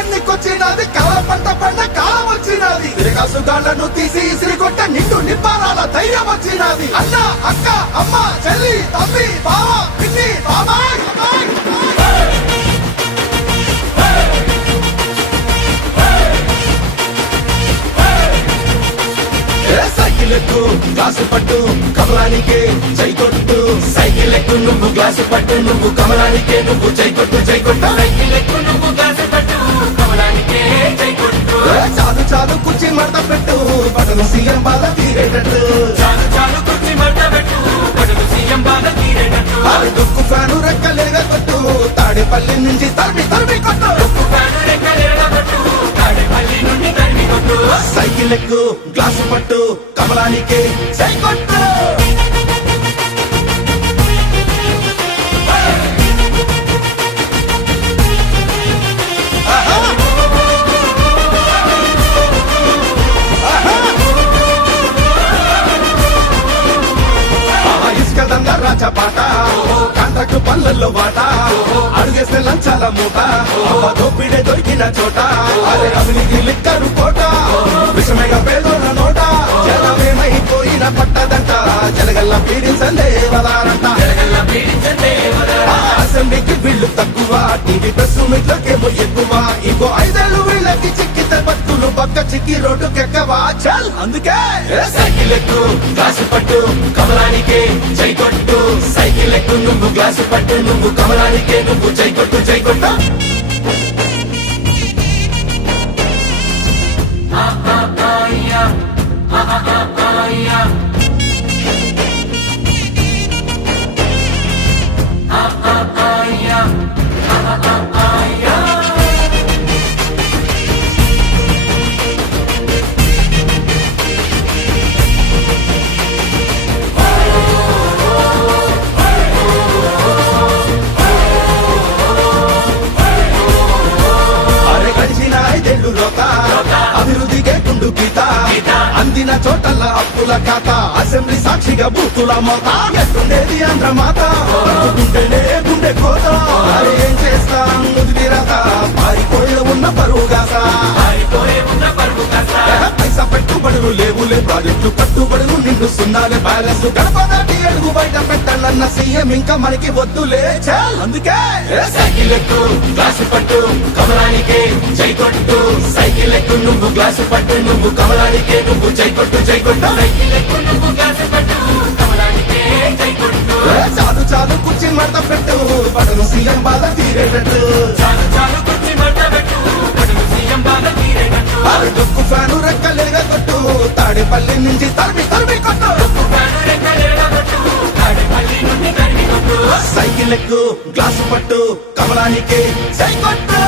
ఎన్నికొచ్చినది? కల పంట పంట కాలం వచ్చినది. తిరగసుగాళ్ళను తీసి ఇసిరి కొట్ట నిండు నిప్పారాల ధైర్యం వచ్చినది. అన్న అక్క అమ్మ చెల్లి తమ్మి బావ పిన్ని బాబాయ్ సైకిల్ ఎక్కు గ్లాసు పట్టు కమలానికే జై కొట్టు. సైకిల్ నువ్వు గ్లాసు పట్టు నువ్వు కమలానికే నువ్వు జై కొట్టు జై కొట్టు. సైకిల్ నువ్వు గ్లాసు పట్టు. తాడేపల్లి నుంచి తరిమి తరిమి కొట్టు సైకిల్ ఎక్కు గ్లాసు పట్టు కమలానికి జై కొట్టు ఆహా! కాంట్రాక్ట్ అడుగేస్తే మూట అవ్వ దోపిడే దొరికిన చోట. అరే అవినీతి లిక్కరు కోట. విషమేగా పేదోళ్ళ నోట. జనమేమైపోయిన పట్టదంట. జనగల్ల పీడించందే వదారంట జరగల్ల పీడించండి బతుకులు పక్క చిక్కి రోడ్డుకెక్కవా చల్ అందుకే సైకిల్ ఎక్కు గ్లాసు పట్టు కమలానికే జై కొట్టు. సైకిల్ ఎక్కు నువ్వు గ్లాసు పట్టు నువ్వు కమలానికే నువ్వు జై కొట్టు జై కొట్టు. ఐదేళ్ళు రోత అభివృద్ధికే గుండు గీత. అందిన చోటల్ల అప్పుల ఖాత. అసెంబ్లీ సాక్షిగా బూతుల మోత. ఎట్టుండేది ఆంధ్ర మాత? గుండెనే గుండె కోత. ఏం చేస్తాం ముదిరి పారిపోయి ఉన్న పరుగు కాస్త. పైసా పెట్టుబడులు లేవులే. ప్రాజెక్టు కట్టుబడులు నిండు సున్నాలే బ్యాలెన్స్ గడప దాటి అడుగు బయట పెట్టాలన్న సీఎం ఇంకా మనకి వద్దులే. చాల్. అందుకే. సైకిల్ ఎక్కు పట్టు కమలానికే జై కొట్టు. సైకిల్ ఎక్కు నువ్వు గ్లాసు పట్టు నువ్వు కమలానికే నువ్వు జై కొట్టు జై కొట్టు. సైకిల్ ఎక్కు నువ్వు గ్లాసు పట్టు చాలు చాలు కుర్చీ మడత పెట్టు. పడను సీఎం బాధ తీరేటట్టు. చాలు చాలు కుర్చీ మడత పెట్టు. బడుగు సీఎం బాధ తీరేటట్టు. డొక్కు ఫ్యాను రెక్కలేగా కొట్టు. తాడేపల్లి నుంచి తరిమి తరిమి కొట్టు. ఫ్యాను రెక్కలేగా కొట్టు. తాడేపల్లి నుండి తరిమి కొట్టు. సైకిల్ ఎక్కు గ్లాసు పట్టు. కమలానికి సై కొట్టు.